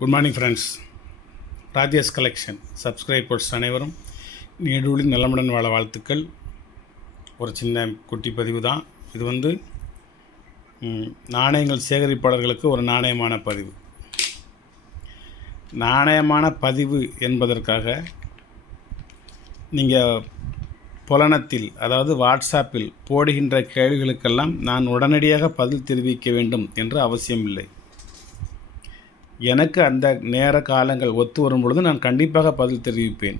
Good morning friends. Rajesh collection subscribers அனைவரும் நீடூழி நலமுடன் வாழ வாழ்த்துக்கள். ஒரு சின்ன குட்டி பதிவு தான் இது. நாணயங்கள் சேகரிப்பாளர்களுக்கு ஒரு நாணயமான பதிவு. நாணயமான பதிவு என்பதற்காக நீங்கள் புலனத்தில், அதாவது வாட்ஸ்அப்பில் போடுகின்ற கேள்விகளுக்கெல்லாம் நான் உடனடியாக பதில் தெரிவிக்க வேண்டும் என்று அவசியமில்லை. எனக்கு அந்த நேர காலங்கள் ஒத்து வரும் பொழுது நான் கண்டிப்பாக பதில் தெரிவிப்பேன்.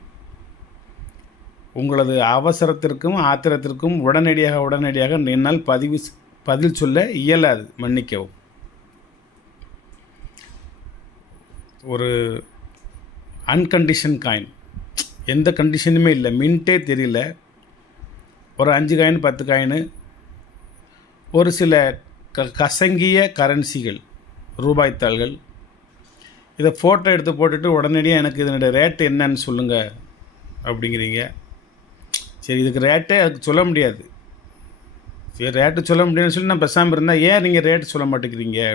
உங்களது அவசரத்திற்கும் ஆத்திரத்திற்கும் உடனடியாக என்னால் பதில் சொல்ல இயலாது, மன்னிக்கவும். ஒரு அன்கண்டிஷன் காயின், எந்த கண்டிஷனுமே இல்லை, மின்ட்டே தெரியல, ஒரு 5 காயின் 10 காயின், ஒரு சில கசங்கிய கரன்சிகள், ரூபாய்த்தாள்கள், இதை ஃபோட்டோ எடுத்து போட்டுட்டு உடனடியாக எனக்கு இதனுடைய ரேட்டு என்னன்னு சொல்லுங்கள் அப்படிங்கிறீங்க. சரி, இதுக்கு ரேட்டே அதுக்கு சொல்ல முடியாது. சரி, ரேட்டு சொல்ல முடியாதுன்னு சொல்லி நான் பேசாமல் இருந்தால் ஏன் நீங்கள் ரேட்டு சொல்ல மாட்டேங்கிறீங்க?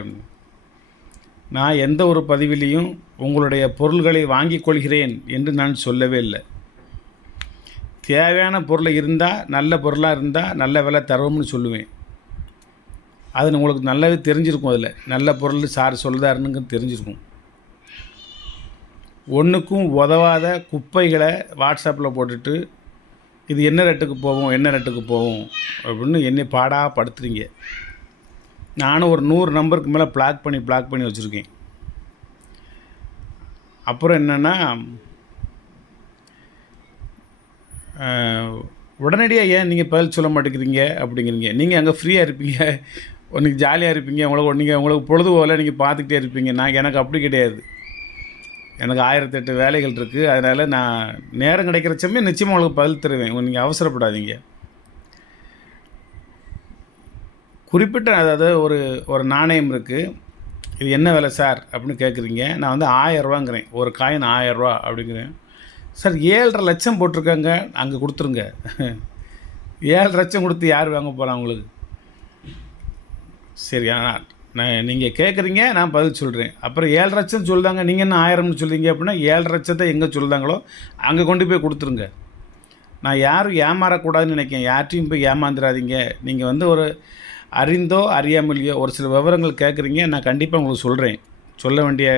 நான் எந்த ஒரு பதிவிலையும் உங்களுடைய பொருள்களை வாங்கிக் கொள்கிறேன் என்று நான் சொல்லவே இல்லை. தேவையான பொருள் இருந்தால், நல்ல பொருளாக இருந்தால் நல்ல விலை தருவோம்னு சொல்லுவேன். அது உங்களுக்கு நல்லாவே தெரிஞ்சிருக்கும். அதில் நல்ல பொருள் சார் சொல்லுதாருன்னு தெரிஞ்சிருக்கும். ஒன்றுக்கும் உதவாத குப்பைகளை வாட்ஸ்அப்பில் போட்டுட்டு இது என்ன ரேட்டுக்கு போகும் அப்படின்னு என்னை பாடாப்படுத்துறீங்க. நானும் ஒரு 100 நம்பருக்கு மேலே பிளாக் பண்ணி வச்சுருக்கேன். அப்புறம் என்னென்னா, உடனடியாக ஏன் நீங்கள் பதில் சொல்ல மாட்டேங்கிறீங்க அப்படிங்கிறீங்க. நீங்கள் அங்கே ஃப்ரீயாக இருப்பீங்க, ஒன்றைக்கு ஜாலியாக இருப்பீங்க, உங்களுக்கு பொழுது போல் நீங்கள் பார்த்துக்கிட்டே இருப்பீங்க. எனக்கு அப்படி கிடையாது. எனக்கு 1008 வேலைகள் இருக்குது. அதனால் நான் நேரம் கிடைக்கிறச்சமே நிச்சயமாக உங்களுக்கு பதில் தருவேன். நீங்கள் அவசரப்படாதீங்க. குறிப்பிட்ட, அதாவது ஒரு நாணயம் இருக்குது, இது என்ன விலை சார் அப்படின்னு கேட்குறீங்க. நான் 1000 ரூபாங்கிறேன். ஒரு காயின் 1000 ரூபா அப்படிங்கிறேன். சார் 7.5 லட்சம் போட்டிருக்காங்க, அங்கே கொடுத்துருங்க. 7 லட்சம் கொடுத்து யார் வாங்க போகிறான் உங்களுக்கு? சரி, நீங்கள் கேட்குறீங்க, நான் பதில் சொல்கிறேன். அப்புறம் 7 லட்சம் சொல்லுதாங்க, நீங்கள் என்ன 1000ன்னு சொல்லுவீங்க அப்படின்னா 7 லட்சத்தை எங்கே சொல்லுதாங்களோ அங்கே கொண்டு போய் கொடுத்துருங்க. நான் யாரும் ஏமாறக்கூடாதுன்னு நினைக்கிறேன். யார்ட்டையும் போய் ஏமாந்துடாதீங்க. நீங்கள் ஒரு அறிந்தோ அறியாமலையோ ஒரு சில விவரங்கள் கேட்குறீங்க, நான் கண்டிப்பாக உங்களுக்கு சொல்கிறேன். சொல்ல வேண்டிய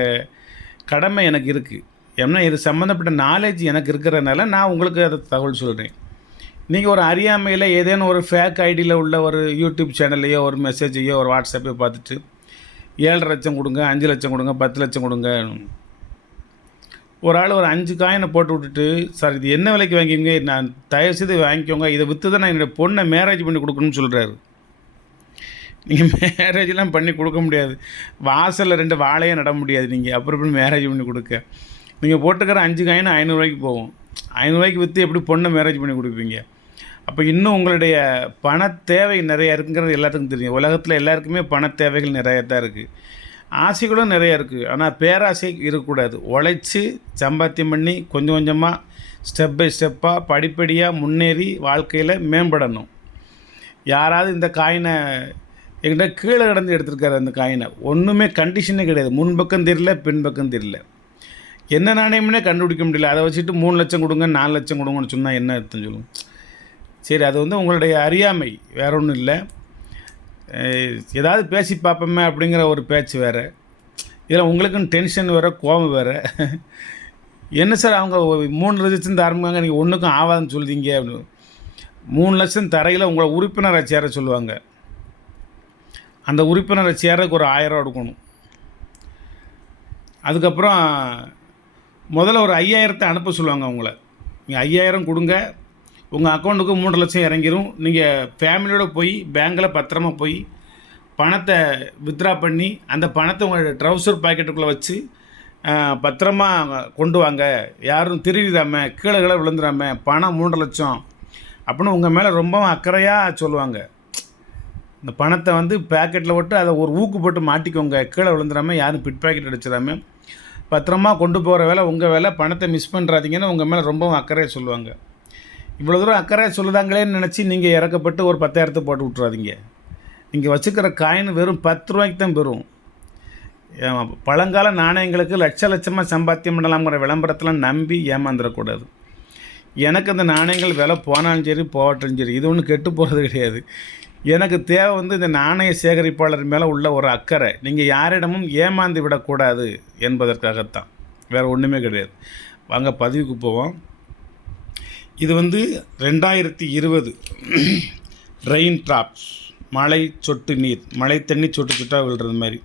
கடமை எனக்கு இருக்குது. ஏன்னா இது சம்மந்தப்பட்ட நாலேஜ் எனக்கு இருக்கிறதுனால நான் உங்களுக்கு அதை தகவல் சொல்கிறேன். நீங்கள் ஒரு அறியாமையில் ஏதேனும் ஒரு ஃபேக் ஐடியில் உள்ள ஒரு யூடியூப் சேனல்லையோ ஒரு மெசேஜையோ ஒரு வாட்ஸ்அப்பையோ பார்த்துட்டு 7 லட்சம் கொடுங்க, 5 லட்சம் கொடுங்க, 10 லட்சம் கொடுங்க. ஒரு ஆள் ஒரு 5 காயினை போட்டு விட்டுட்டு, சார் இது என்ன விலைக்கு வாங்கிங்க, நான் தயவுசெய்து வாங்கிக்கோங்க, இதை விற்று தான் நான் என்னுடைய பொண்ணை மேரேஜ் பண்ணி கொடுக்கணும்னு சொல்கிறாரு. நீங்கள் மேரேஜெலாம் பண்ணி கொடுக்க முடியாது. வாசலில் 2 வாழையே நட முடியாது நீங்கள். அப்புறம் மேரேஜ் பண்ணி கொடுக்க நீங்கள் போட்டுக்கிற 5 காயின் 500 ரூபாய்க்கு போகும். 500 ரூபாய்க்கு விற்று எப்படி பொண்ணை மேரேஜ் பண்ணி கொடுப்பீங்க? அப்போ இன்னும் உங்களுடைய பண தேவை நிறையா இருக்குங்கிறது எல்லாத்துக்கும் தெரியும். உலகத்தில் எல்லாருக்குமே பண தேவைகள் நிறையா தான் இருக்குது, ஆசைகளும் நிறையா இருக்குது. ஆனால் பேராசை இருக்கக்கூடாது. உழைச்சி சம்பாத்தியம் பண்ணி கொஞ்சம் கொஞ்சமாக ஸ்டெப் பை ஸ்டெப்பாக படிப்படியாக முன்னேறி வாழ்க்கையில் மேம்படணும். யாராவது இந்த காயினை எங்கிட்ட கீழே கிடந்து எடுத்துருக்காரு, அந்த காயினை ஒன்றுமே கண்டிஷனே கிடையாது. முன்பக்கம் தெரியல, பின்பக்கம் தெரியல, என்ன நாணயம்னே கண்டுபிடிக்க முடியல. அதை வச்சுட்டு 3 லட்சம் கொடுங்க, 4 லட்சம் கொடுங்கன்னு சொன்னால் என்ன அர்த்தம் சொல்லுங்கள்? சரி, அது உங்களுடைய அறியாமை, வேற ஒன்றும் இல்லை. ஏதாவது பேசி பார்ப்போமே அப்படிங்கிற ஒரு பேச்சு வேறு. இதில் உங்களுக்குன்னு டென்ஷன் வேறு, கோபம் வேறு. என்ன சார் அவங்க 3 லட்சம் தரமுங்க, நீங்கள் ஒன்றுக்கும் ஆகாதுன்னு சொல்லுதீங்க அப்படின்னு. 3 லட்சம் தரையில் உங்களை உறுப்பினரை சேர சொல்லுவாங்க. அந்த உறுப்பினரை சேரக்கு ஒரு 1000 ரூபா கொடுக்கணும். அதுக்கப்புறம் முதல்ல ஒரு 5000 அனுப்ப சொல்லுவாங்க அவங்கள. நீங்கள் 5000 கொடுங்க, உங்கள் அக்கௌண்ட்டுக்கு 3 லட்சம் இறங்கிடும். நீங்கள் ஃபேமிலியோடு போய் பேங்கில் பத்திரமா போய் பணத்தை வித்ட்ரா பண்ணி அந்த பணத்தை உங்களோட ட்ரௌசர் பாக்கெட்டுக்குள்ளே வச்சு பத்திரமா கொண்டு வாங்க, யாரும் திருடிடாமல் கீழே விழுந்துடாமல், பணம் 3 லட்சம் அப்படின்னு உங்கள் மேலே ரொம்பவும் அக்கறையாக சொல்லுவாங்க. இந்த பணத்தை பேக்கெட்டில் விட்டு அதை ஒரு ஊக்கு போட்டு மாட்டிக்கோங்க, கீழே விழுந்துடாமல், யாரும் பிட் பாக்கெட் அடிச்சிடாமல் பத்திரமா கொண்டு போகிற வேலை உங்கள் வேலை, பணத்தை மிஸ் பண்ணுறாதீங்கன்னு உங்கள் மேலே ரொம்பவும் அக்கறையாக சொல்லுவாங்க. இவ்வளோ தூரம் அக்கறையாக சொல்லுதாங்களேன்னு நினச்சி நீங்கள் இறக்கப்பட்டு ஒரு 10,000 போட்டு விட்றாதீங்க. நீங்கள் வச்சுக்கிற காயின் வெறும் 10 ரூபாய்க்கு தான் பெறும். பழங்கால நாணயங்களுக்கு லட்சமாக சம்பாத்தியம் பண்ணலாம்ங்கிற விளம்பரத்தெலாம் நம்பி ஏமாந்துடக்கூடாது. எனக்கு அந்த நாணயங்கள் விலை போனாலும் சரி போகட்டும் சரி, இது ஒன்றும் கெட்டு போகிறது கிடையாது. எனக்கு தேவை இந்த நாணய சேகரிப்பாளர் மேலே உள்ள ஒரு அக்கறை. நீங்கள் யாரிடமும் ஏமாந்து விடக்கூடாது என்பதற்காகத்தான், வேறு ஒன்றுமே கிடையாது. வாங்க பதிவுக்கு போவோம். இது 2020 ரெயின் ட்ராப்ஸ், மழை சொட்டு நீர், மழை தண்ணி சொட்டு சொட்டாக விழுறது மாதிரி.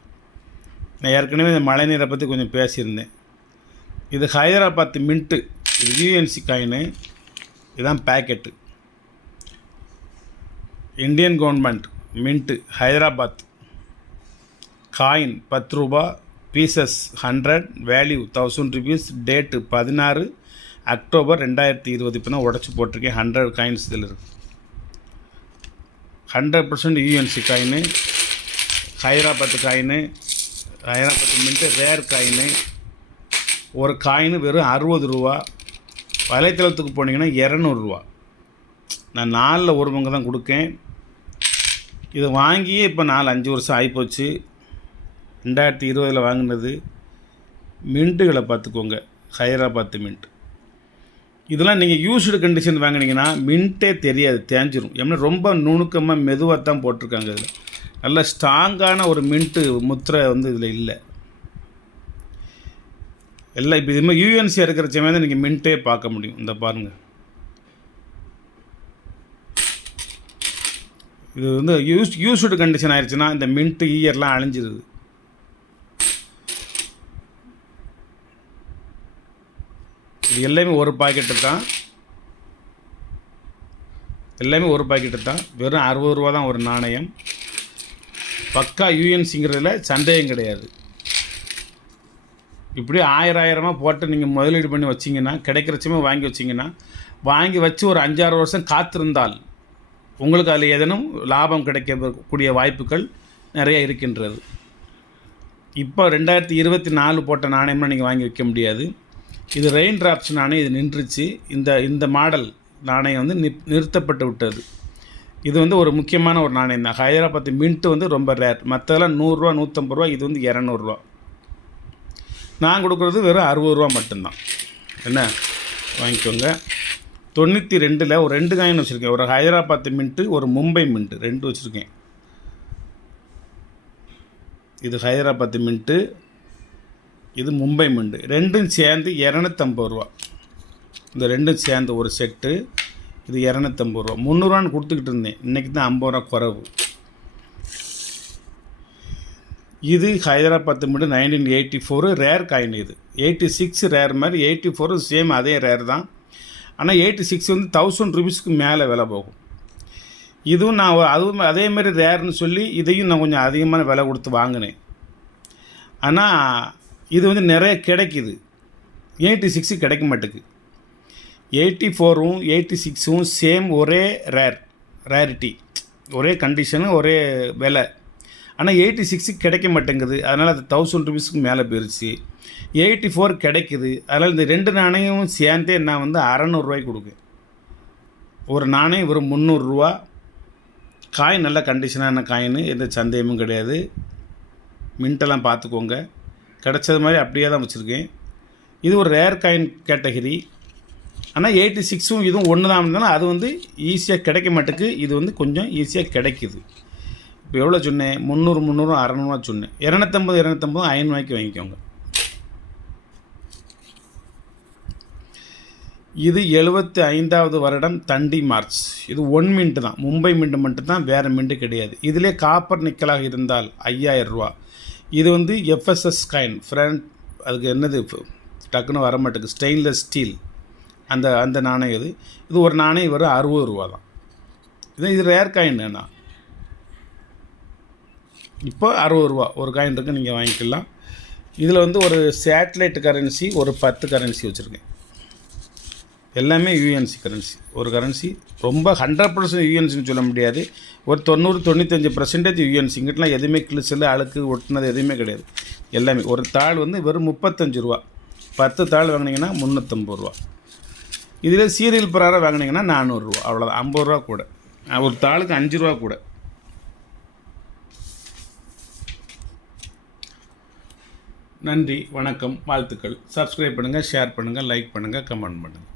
நான் ஏற்கனவே இந்த மழை நீரை பற்றி கொஞ்சம் பேசியிருந்தேன். இது ஹைதராபாத் மின்ட்டு, இது யூஎன்சி காயினு. இதுதான் packet. Indian government mint Hyderabad coin 10 ரூபா, pieces 100, value 1000 rupees, date 16 October 2020. இப்போ தான் உடச்சி போட்டிருக்கேன். 100 காயின்ஸ் இதில் இருக்குது. 100% UNC coin, Hyderabad coin, Hyderabad mint rare coin. ஒரு காயின் வெறும் 60 ரூபா. வலைத்தளத்துக்கு போனீங்கன்னா 200 ரூபா. நான் 4 ஒரு பங்கு தான் கொடுக்கேன். இதை வாங்கியே இப்போ 4-5 வருஷம் ஆகிப்போச்சு. 2020 வாங்கினது. மின்ட்டுகளை பார்த்துக்கோங்க, ஹைதராபாத் மின்ட். இதெல்லாம் நீங்கள் யூஸ்டு கண்டிஷன் வாங்கினீங்கன்னா மின்ட்டே தெரியாது, தேஞ்சிரும். ஏன்னா ரொம்ப நுணுக்கமாக மெதுவாக தான் போட்டிருக்காங்க. இதில் நல்ல ஸ்ட்ராங்கான ஒரு மின்ட்டு முத்திரை இதில் இல்லை. எல்லாம் இப்போ இதுமாதிரி யூஎன்சி இருக்கிற சமயம் தான் நீங்கள் மின்ட்டே பார்க்க முடியும். இந்த பாருங்கள், இது யூஸ்டு கண்டிஷன் ஆயிடுச்சுன்னா இந்த மின்ட்டு ஈயர்லாம் அழிஞ்சிருது. இது எல்லாமே ஒரு பாக்கெட்டு தான். எல்லாமே ஒரு பாக்கெட்டு தான். வெறும் 60 ரூபா தான் ஒரு நாணயம். பக்கா யூஎன்சிங்கிறதுல சந்தேகம் கிடையாது. இப்படி 1000 போட்டு நீங்கள் முதலீடு பண்ணி வச்சிங்கன்னா, கிடைக்கிறச்சுமே வாங்கி வச்சிங்கன்னா, வாங்கி வச்சு ஒரு 5-6 வருஷம் காத்திருந்தால் உங்களுக்கு அதில் ஏதேனும் லாபம் கிடைக்கக்கூடிய வாய்ப்புகள் நிறைய இருக்கின்றது. இப்போ 2024 போட்ட நாணயம்னா நீங்கள் வாங்கி வைக்க முடியாது. இது ரெயின் ட்ராப்ஸ் நாணயம். இது நின்றுச்சு. இந்த மாடல் நாணயம் நிறுத்தப்பட்டு விட்டது. இது ஒரு முக்கியமான ஒரு நாணயம் தான். ஹைதராபாத் மின்ட்டு ரொம்ப ரேர். மற்றதெல்லாம் 100 ரூபா, 150 ரூபா. இது 200 ரூபா. நான் கொடுக்குறது வெறும் 60 ரூபா மட்டும்தான். என்ன வாங்கிக்கோங்க. 92 ஒரு 2 காயின் வச்சுருக்கேன். ஒரு ஹைதராபாத் மின்ட்டு, ஒரு மும்பை மின்ட்டு, 2 வச்சுருக்கேன். இது ஹைதராபாத் மின்ட்டு, இது மும்பை மின்ட்டு. ரெண்டும் சேர்ந்து 250 ரூபா. இந்த ரெண்டும் சேர்ந்து ஒரு செட்டு. இது 250 ரூபா. 300 ரூபான்னு கொடுத்துக்கிட்டு இருந்தேன். இன்றைக்கி தான் 50 ரூபா குறைவு. இது ஹைதராபாத் மின்ட்டு 1984 ரேர் காயின். இது 86 ரேர் மாதிரி, 84 சேம் அதே ரேர் தான். ஆனால் 86 1000 ரூபீஸ்க்கு மேலே விலை போகும். இதுவும் அதுவும் அதேமாதிரி ரேர்னு சொல்லி இதையும் நான் கொஞ்சம் அதிகமான விலை கொடுத்து வாங்கினேன். ஆனால் இது நிறைய கிடைக்குது. 86 கிடைக்க மாட்டேங்குது. 84ம் 86ம் சேம், ஒரே ரேரிட்டி, ஒரே கண்டிஷனு, ஒரே விலை. ஆனால் 86 கிடைக்க மாட்டேங்குது. அதனால் அது 1000 ரூபீஸ்க்கு மேலே போயிடுச்சு. 84 கிடைக்குது. அதனால் இந்த 2 நாணயமும் சேர்ந்தே நான் 600 ரூபாய்க்கு கொடுக்கேன். ஒரு நாணயம் வெறும் 300 ரூபா. காயின் நல்ல கண்டிஷனான காயின், எந்த சந்தேகமும் கிடையாது. மின்ட்டெல்லாம் பார்த்துக்கோங்க. கிடச்சது மாதிரி அப்படியே தான் வச்சுருக்கேன். இது ஒரு ரேர் காயின் கேட்டகரி. ஆனால் 86ம் இதுவும் ஒன்று தான் இருந்தாலும் அது ஈஸியாக கிடைக்க மாட்டேக்கு. இது கொஞ்சம் ஈஸியாக கிடைக்குது. இப்போ எவ்வளோ சொன்னேன்? 300 600 சொன்னேன். 250 500 வாங்கிக்கோங்க. இது 75வது வருடம் தண்டி மார்ச். இது 1 மின்ட்டு தான். மும்பை மின்ட்டு மட்டும் தான், வேறு மின்ட்டு கிடையாது. இதிலே காப்பர் நிக்கலாக இருந்தால் 5000 ரூபா. இது எஃப்எஸ்எஸ் காயின் ஃப்ரண்ட். அதுக்கு என்னது டக்குன்னு வர மாட்டேங்குது. ஸ்டெயின்லெஸ் ஸ்டீல் அந்த நாணயம். இது ஒரு நாணயம் வரும் 60 ரூபா தான். இது ரேர் காயின். என்ன இப்போ 60 ரூபா ஒரு காயின் இருக்குது, நீங்கள் வாங்கிக்கலாம். இதில் ஒரு சேட்டலைட் கரன்சி, ஒரு 10 கரன்சி வச்சுருக்கேன். எல்லாமே யூஎன்சி கரன்சி. ஒரு கரன்சி ரொம்ப 100% யூஎன்சின்னு சொல்ல முடியாது. ஒரு 90-95% யூஎன்சி. இங்கிட்டலாம் எதுவுமே கிழிச்சல், அழுக்கு, ஒட்டினது எதுவுமே கிடையாது. எல்லாமே. ஒரு தாள் வெறும் 35 ரூபா. 10 தாள் வாங்கினீங்கன்னா 350 ரூபா. இதில் சீரியல் பிரகாரம் வாங்கினீங்கன்னா 400 ரூபா. அவ்வளோதான். 50 ரூபா கூட. ஒரு தாளுக்கு 5 ரூபா கூட. நன்றி, வணக்கம், வாழ்த்துக்கள். சப்ஸ்கிரைப் பண்ணுங்கள், ஷேர் பண்ணுங்கள், லைக் பண்ணுங்கள், கமெண்ட் பண்ணுங்கள்.